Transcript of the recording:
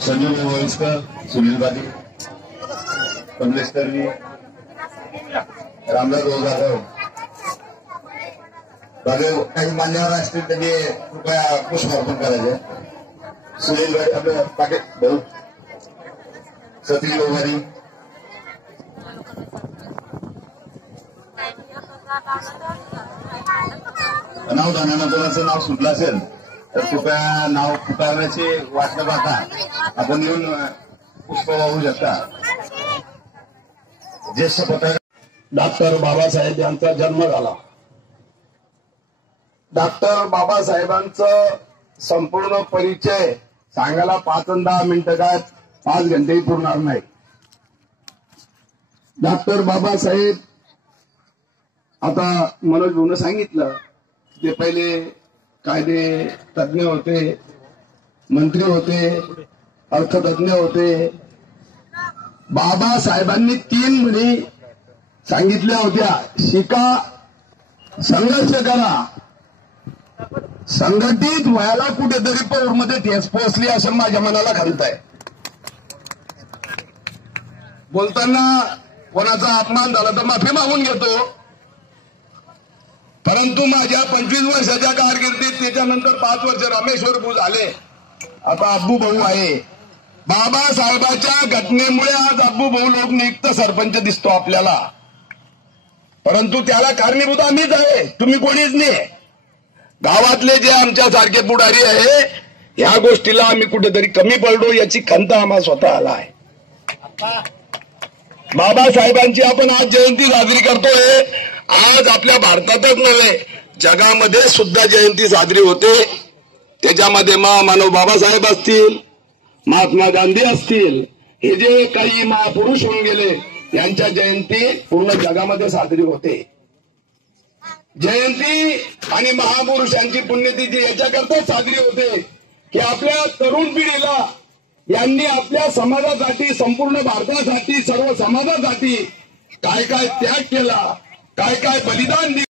संजय वयस्कर, सुनील पाटील, कमलेश कर्वी, रामदास जाधव, काही मान्यवर असतील त्यांनी कृपया पुष्पार्पण करायचे. सुनील आपलं पाटील भाऊ, सतीश लोहारी, नाव दानानं कोणाचं नाव सुटलं असेल तर कृपया नाव पुकारण्याची वाट न पाहता आपण येऊन पुष्प वाहू शकता. ज्येष्ठ पत्रकार डॉक्टर बाबासाहेब यांचा जन्म झाला. डॉक्टर बाबासाहेबांचं संपूर्ण परिचय सांगायला 5 आणि 10 मिनिटं काय 5 घंटेही पुरणार नाही. डॉक्टर बाबासाहेब आता मनोज भाऊनं सांगितलं ते पहिले कायदे तज्ञ होते, मंत्री होते, अर्थतज्ञ होते. बाबासाहेबांनी 3 म्हणी सांगितल्या होत्या. शिका, संघर्ष करा, संघटित व्हायला कुठेतरी पौरमध्ये ठेस पोहोचली असं माझ्या मनाला खंत आहे. बोलताना कोणाचा अपमान झाला तर माफी मागून घेतो, परंतु माझ्या 25 वर्षाच्या कारकिर्दीत त्याच्यानंतर 5 वर्ष रामेश्वर भाऊ झाले, आता अब्बू भाऊ आहे. बाबासाहेबाच्या घटनेमुळे आज अब्बू भाऊ लोकनियुक्त सरपंच दिसतो आपल्याला, परंतु त्याला कारणीभूत आम्हीच आहे, तुम्ही कोणीच नाही. गावातले जे आमच्यासारखे पुढारी आहे या गोष्टीला आम्ही कुठेतरी कमी पडलो याची खंत आम्हाला स्वतःला आहे. बाबासाहेबांची आपण आज जयंती साजरी करतोय. आज आपल्या भारतातच नव्हे जगामध्ये सुद्धा जयंती साजरी होते. त्याच्यामध्ये महामानव बाबासाहेब असतील, महात्मा गांधी असतील, हे जे काही महापुरुष होऊन गेले यांच्या जयंती पूर्ण जगामध्ये साजरी होते. जयंती आणि महापुरुषांची पुण्यतिथी याच्याकरता साजरी होते की आपल्या तरुण पिढीला यांनी आपल्या समाजासाठी, संपूर्ण भारतासाठी, सर्व समाजासाठी काय काय त्याग केला, काय काय बलिदान दिलं.